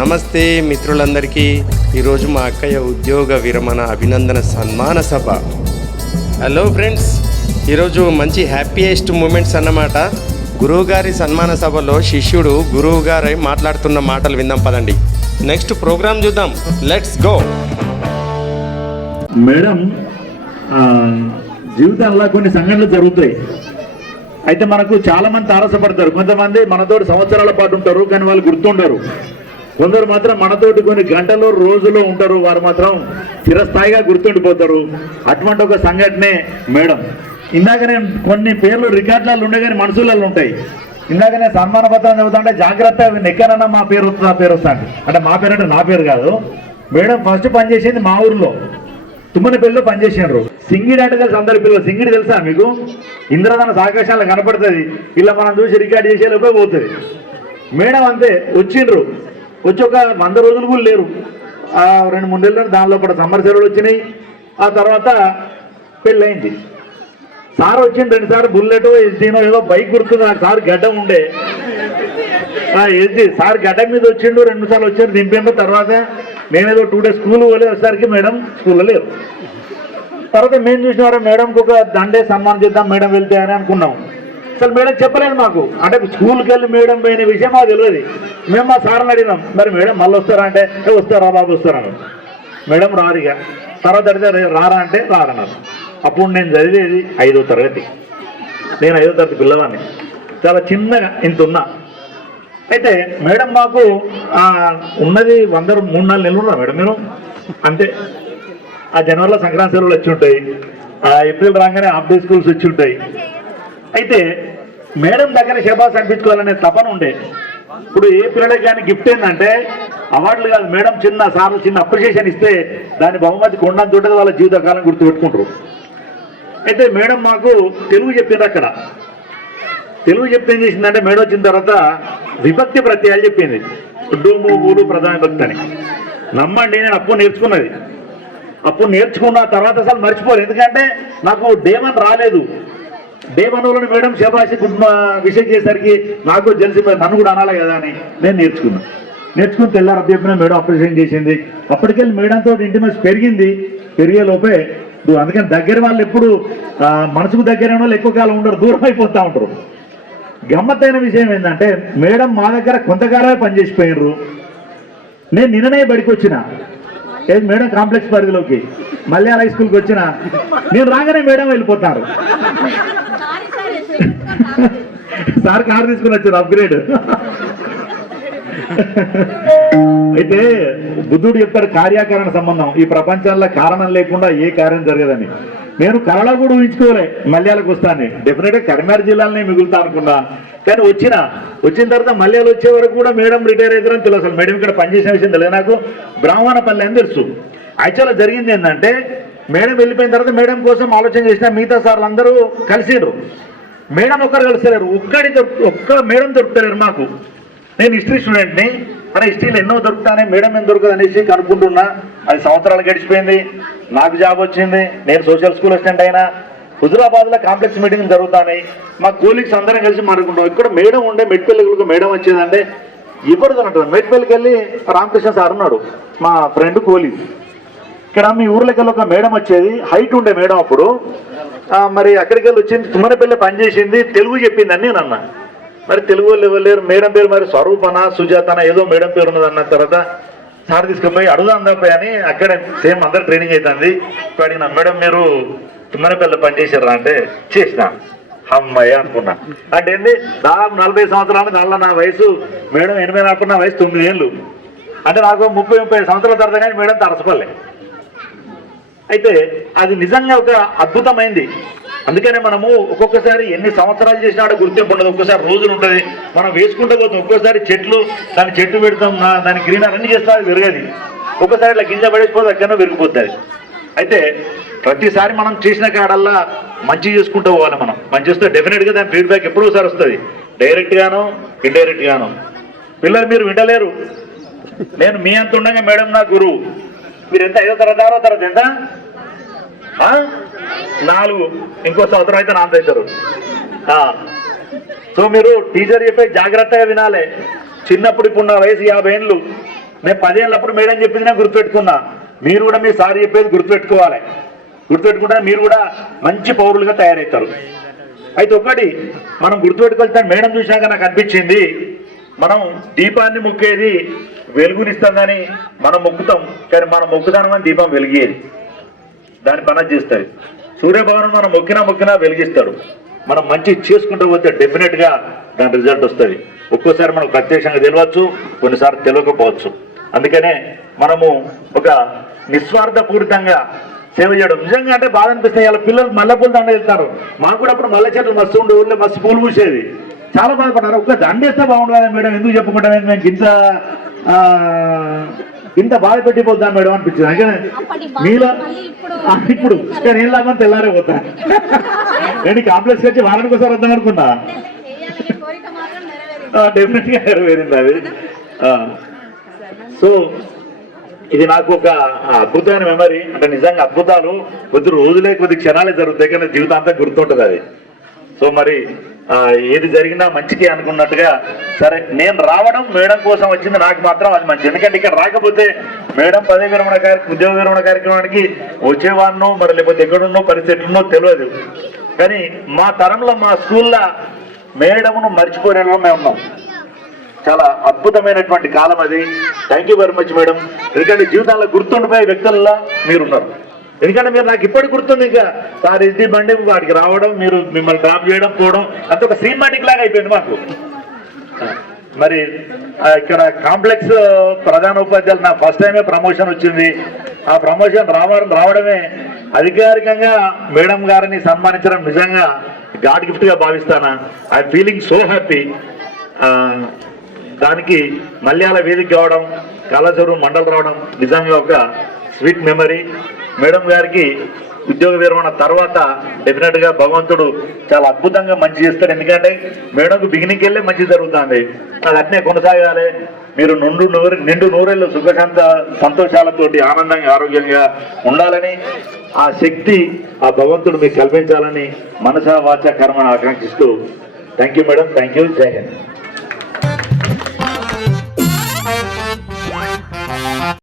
నమస్తే మిత్రులందరికీ. ఈరోజు మా అక్కయ్య ఉద్యోగ విరమణ అభినందన సన్మాన సభ. హలో ఫ్రెండ్స్ ఈరోజు మంచి హ్యాపీయెస్ట్ మూమెంట్స్ అన్నమాట. గురువుగారి సన్మాన సభలో శిష్యుడు గురువు గారై మాట్లాడుతున్న మాటలు విందాం పదండి. నెక్స్ట్ ప్రోగ్రామ్ చూద్దాం. లెట్స్ గో మేడం జీవితంలో కొన్ని సంఘటనలు జరుగుతాయి. అయితే మనకు చాలా మంది తారసపడతారు. కొంతమంది మనతో సంవత్సరాల పాటు ఉంటారు కానీ వాళ్ళు గుర్తుండరు. కొందరు మాత్రం మనతోటి కొన్ని గంటలు రోజుల్లో ఉంటారు. వారు మాత్రం చిరస్థాయిగా గుర్తుండిపోతారు. అటువంటి ఒక సంఘటనే మేడం. ఇందాక నేను కొన్ని పేర్లు రికార్డులలో ఉండే కానీ మనసులలో ఉంటాయి. ఇందాక నేను సన్మాన పత్రం చదువుతుంటే జాగ్రత్త నెక్కనన్నా మా పేరు వస్తుంది నా పేరు వస్తాను అంటే. మా పేరు అంటే నా పేరు కాదు. మేడం ఫస్ట్ పనిచేసింది మా ఊర్లో. తుమ్మనపల్లిలో పనిచేసినారు. సింగిడి అంటే తెలుసు అందరి పిల్లలు. సింగిడి తెలుసా మీకు? ఇంద్రధన ఆకాశాలు కనపడుతుంది. ఇలా మనం చూసి రికార్డ్ చేసేలోపే పోతుంది. మేడం అంతే వచ్చిండ్రు. వచ్చి ఒక వంద రోజులు కూడా లేరు. రెండు మూడు నెలలు దానిలో కూడా సమ్మర్ సెలవులు వచ్చినాయి. ఆ తర్వాత పెళ్ళయింది. సార్ వచ్చిండు రెండుసార్లు బుల్లెట్ ఎస్డీనో ఏదో బైక్ గుర్తుంది నాకు సార్ గడ్డం ఉండే. ఎస్డీ సార్ గడ్డం మీద వచ్చిండు రెండు సార్లు వచ్చారు దింపిండు తర్వాత నేనేదో టూ డేస్ స్కూల్ పోలే వచ్చేసరికి మేడం స్కూల్లో లేరు. తర్వాత మేము చూసిన మేడంకి ఒక దండే సన్మానం చేద్దాం మేడం వెళ్తే అని అనుకున్నాం. అసలు మేడం చెప్పలేదు మాకు. అంటే స్కూల్కి వెళ్ళి మేడం పోయిన విషయం మాకు తెలియదు. మేము మా సార్ని అడిగినాం మరి మేడం మళ్ళీ వస్తారా అంటే వస్తారా బాబు వస్తారన్నారు మేడం రారిగా తర్వాత అడిగితే రారా అంటే రారన్నారు అప్పుడు నేను చదివేది ఐదో తరగతి. నేను ఐదో తరగతి పిల్లవాడిని. చాలా చిన్నగా ఇంత ఉన్నా. అయితే మేడం మాకు ఉన్నది వంద మూడు నాలుగు నెలలు ఉన్నా మేడం మీరు అంతే. ఆ జనవరిలో సంక్రాంతి సెలవులు వచ్చి ఉంటాయి. ఆ ఏప్రిల్ రాగానే హాఫ్ డే స్కూల్స్ వచ్చి ఉంటాయి. అయితే మేడం దగ్గర శబాస్ అనిపించుకోవాలనే తపన ఉండే. ఇప్పుడు ఏ పిల్లలకి కానీ గిఫ్ట్ ఏంటంటే అవార్డులు కాదు మేడం చిన్న సార్లు చిన్న అప్రిషియేషన్ ఇస్తే దాని బహుమతి కొండంత చూడదు వాళ్ళ జీవితకాలం గుర్తుపెట్టుకుంటారు అయితే మేడం మాకు తెలుగు చెప్పింది అక్కడ. తెలుగు చెప్తే ఏం చేసిందంటే మేడం వచ్చిన తర్వాత విభక్తి ప్రత్యయాలు చెప్పింది. డూము ఊరు ప్రధాన భక్తి అని. నమ్మండి నేను అప్పుడు నేర్చుకున్నది. అప్పుడు నేర్చుకున్న తర్వాత అసలు మర్చిపోలేదు. ఎందుకంటే నాకు డేమన్ రాలేదు. డేవన్లోని మేడం శబాషి కుటుంబ విషయం చేసేసరికి నాకు తెలిసిపోయి నన్ను కూడా అనాలి కదా అని నేను నేర్చుకున్నాను నేర్చుకుని తెల్లారు చెప్పిన మేడం ఆపరేషన్ చేసింది. అప్పటికెళ్ళి మేడంతో ఇంటిమేస్ పెరిగింది. పెరిగే లోపే దు- అందుకని దగ్గర వాళ్ళు ఎప్పుడు మనసుకు దగ్గర వాళ్ళు ఎక్కువ కాలం ఉండరు దూరం అయిపోతూ ఉంటారు. గమ్మత్తైన విషయం ఏంటంటే మేడం మా దగ్గర కొంతకాలమే పనిచేసిపోయినరు. నేను నిన్ననే బడికి వచ్చిన. ఏది మేడం కాంప్లెక్స్ పరిధిలోకి. మలయాళ హై స్కూల్కి వచ్చిన. నేను రాగానే మేడం వెళ్ళిపోతారు. సార్ కార్ తీసుకుని వచ్చారు అప్గ్రేడ్ అయితే బుద్ధుడు చెప్తాడు కార్యాకరణ సంబంధం. ఈ ప్రపంచంలో కారణం లేకుండా ఏ కార్యం జరగదని. నేను కళలో కూడా ఊహించుకోలే మల్యాలకు వస్తాను డెఫినెట్గా కరీంనగర్ జిల్లాలోనే మిగులుతా అనుకున్నా. కానీ వచ్చిన వచ్చిన తర్వాత మల్యాలు వచ్చే వరకు కూడా మేడం రిటైర్ అవుతారని తెలుసు అసలు. మేడం ఇక్కడ పనిచేసిన విషయం తెలియదు నాకు. బ్రాహ్మణపల్లి అని తెలుసు. యాక్చువల్గా జరిగింది ఏంటంటే మేడం వెళ్ళిపోయిన తర్వాత మేడం కోసం ఆలోచన చేసిన మిగతా సార్లు అందరూ కలిసిరు మేడం ఒక్కరు కలిసారు ఒక్కడి దొరుకు ఒక్క మేడం దొరుకుతారు మాకు. నేను హిస్టరీ స్టూడెంట్ని మన హిస్టరీలో ఎన్నో దొరుకుతానే మేడం ఏం దొరకదు అనేసి కనుక్కుంటున్నా. అది సంవత్సరాలు గడిచిపోయింది. నాకు జాబ్ వచ్చింది. నేను సోషల్ స్కూల్ అసిస్టెంట్ అయినా. హుజురాబాద్లో కాంప్లెక్స్ మీటింగ్ జరుగుతాయి మా కూలీగ్స్ అందరం కలిసి మాట్లాడుకుంటాం ఇక్కడ మేడం ఉండే మెట్పల్లికి మేడం వచ్చేదంటే ఎవరు తినట్టు మెట్పల్లికి వెళ్ళి రామకృష్ణ సార్ ఉన్నాడు మా ఫ్రెండ్ కూలీ ఇక్కడ మీ ఊర్లోకి వెళ్ళి ఒక మేడం వచ్చేది. హైట్ ఉండే మేడం అప్పుడు. మరి అక్కడికి వెళ్ళి వచ్చింది తుమ్మనపల్లి పనిచేసింది తెలుగు చెప్పింది అని నేను అన్నా. మరి తెలుగు వాళ్ళు ఇవ్వలేరు మేడం పేరు మరి స్వరూపన సుజాతన ఏదో మేడం పేరు ఉన్నదన్న తర్వాత సార్ తీసుకుపోయి అడుగుదాం తప్ప అని అక్కడ సేమ్ అందరు ట్రైనింగ్ అవుతుంది ఇప్పుడు అడిగిన మేడం మీరు తుమ్మనపల్లి పనిచేసారా అంటే చేసిన. అమ్మాయి అనుకున్నా. అంటే ఏంది? దాదాపు నలభై సంవత్సరాలు దానిలో నా వయసు మేడం ఎనభై నాలుగు నా వయసు తొమ్మిది ఏళ్ళు. అంటే నాకు ముప్పై ముప్పై సంవత్సరాల తర్వాత కానీ మేడం తరసపల్లే అయితే అది నిజంగా ఒక అద్భుతమైంది. అందుకనే మనము ఒక్కొక్కసారి ఎన్ని సంవత్సరాలు చేసినా గుర్తింపు ఉండదు. ఒక్కసారి రోజులు ఉంటుంది. మనం వేసుకుంటూ పోతాం ఒక్కోసారి చెట్లు దాని చెట్టు పెడతాం దాని గ్రీన్ అన్ని చేస్తా అది పెరగది ఒక్కోసారి ఇట్లా గింజ పడేసిపోతే అక్కడ విరిగిపోతుంది అయితే ప్రతిసారి మనం చేసిన కాడల్లా మంచి చేసుకుంటూ పోవాలి మనం. మంచి చేస్తే డెఫినెట్గా దాని ఫీడ్బ్యాక్ ఎప్పుడో ఒకసారి వస్తుంది. డైరెక్ట్గాను ఇండైరెక్ట్గాను పిల్లలు మీరు వింటలేరు. నేను మీ అంత ఉండగా మేడం నా గురువు. మీరు ఎంత ఐదో తరగతి ఆరో తరగతి ఎంత? నాలుగు. ఇంకో సంవత్సరం అయితే నాన్న అవుతారు. ఆ. సో మీరు టీచర్ చెప్పే జాగ్రత్తగా వినాలి. చిన్నప్పుడు ఇప్పుడు నా వయసు యాభై ఏళ్ళు. నేను పదేళ్ళప్పుడు మేడం చెప్పింది నేను గుర్తుపెట్టుకున్నా. మీరు కూడా మీ సార్ చెప్పేది గుర్తుపెట్టుకోవాలి. గుర్తుపెట్టుకుంటే మీరు కూడా మంచి పౌరులుగా తయారవుతారు. అయితే ఒకటి మనం గుర్తుపెట్టుకోవాలి మేడం చూశాక నాకు అనిపించింది మనం దీపాన్ని మొక్కేది వెలుగునిస్తుందని మనం మొక్కుతాం. కానీ మనం మొక్కుదానం అని దీపం వెలిగేది. దాని పని చేస్తాయి. చేస్తుంది మనం మొక్కినా మొక్కినా వెలిగిస్తాడు. మనం మంచి చేసుకుంటూ పోతే డెఫినెట్గా దాని రిజల్ట్ వస్తుంది ఒక్కోసారి మనకు ప్రత్యక్షంగా తెలియవచ్చు కొన్నిసార్లు తెలియకపోవచ్చు. అందుకనే మనము ఒక నిస్వార్థపూరితంగా సేవ చేయడం. నిజంగా అంటే బాధ అనిపిస్తుంది. ఇలా పిల్లలు మల్లెపూలు దండ వెళ్తారు మాకు కూడా అప్పుడు మల్లె చెట్లు మస్తు ఉండే ఊళ్ళో మస్తు పూలు పూసేది చాలా బాధపడ్డారు. ఒక దండేస్తే బాగుండదు మేడం. ఎందుకు చెప్పుకుంటాం? మేము ఇంత ఇంత బాధ పెట్టిపోద్దాం మేడం అనిపించింది. బాధ మీలో ఇప్పుడు నేను ఏం లాభం తెల్లారే పోతా. నేను కాంప్లెక్స్ వచ్చి వారానికి ఒకసారి వద్దాం అనుకున్నా. డెఫినెట్గా నెరవేరింది అది. సో ఇది నాకు ఒక అద్భుతమైన మెమరీ అంటే నిజంగా అద్భుతాలు కొద్ది రోజులే కొద్ది క్షణాలే జరుగుతాయి. కానీ జీవితాంతం గుర్తుంటుంది అది. సో మరి ఏది జరిగినా మంచికి అనుకున్నట్టుగా సరే నేను రావడం మేడం కోసం వచ్చింది నాకు మాత్రం అది మంచి ఎందుకంటే ఇక్కడ రాకపోతే మేడం పదవి విరమణ కార్య ఉద్యోగ విరమణ కార్యక్రమానికి వచ్చేవాడినో మరి లేకపోతే ఎక్కడున్నో పరిస్థితుల్లో తెలియదు. కానీ మా తరంలో మా స్కూల్లో మేడంను మర్చిపోయేలా మేము ఉన్నాం. చాలా అద్భుతమైనటువంటి కాలం అది. Thank you very much madam ఎందుకంటే జీవితాల్లో గుర్తుండిపోయే వ్యక్తుల్లో మీరున్నారు. ఎందుకంటే మీరు నాకు ఇప్పటికి గుర్తుంది ఇంకా సార్ ఎస్డి బండి వాడికి రావడం మీరు మిమ్మల్ని డ్రాప్ చేయడం పోవడం అంత ఒక సినిమాటిక్ లాగా అయిపోయింది మాకు. మరి ఇక్కడ కాంప్లెక్స్ ప్రధాన ఉపాధ్యాయులు నా ఫస్ట్ టైమే ప్రమోషన్ వచ్చింది. ఆ ప్రమోషన్ రావడం రావడమే అధికారికంగా మేడం గారిని సన్మానించడం నిజంగా గాడ్ గిఫ్ట్గా భావిస్తానా? ఐ ఫీలింగ్ సో హ్యాపీ దానికి మల్యాల వేదిక కావడం కళాచరు మండలి రావడం నిజంగా ఒక స్వీట్ మెమరీ. మేడం గారికి ఉద్యోగ విరమణ తర్వాత డెఫినెట్గా భగవంతుడు చాలా అద్భుతంగా మంచి చేస్తాడు. ఎందుకంటే మేడంకు బిగినింగ్కి వెళ్ళే మంచి జరుగుతుంది. అది అట్నే కొనసాగాలి. మీరు నుండు నూరు నిండు నూరేళ్ళు సుఖశాంత సంతోషాలతోటి ఆనందంగా ఆరోగ్యంగా ఉండాలని ఆ శక్తి ఆ భగవంతుడు మీకు కల్పించాలని మనసా వాచ కర్మను ఆకాంక్షిస్తూ. Thank you madam thank you Jai Hind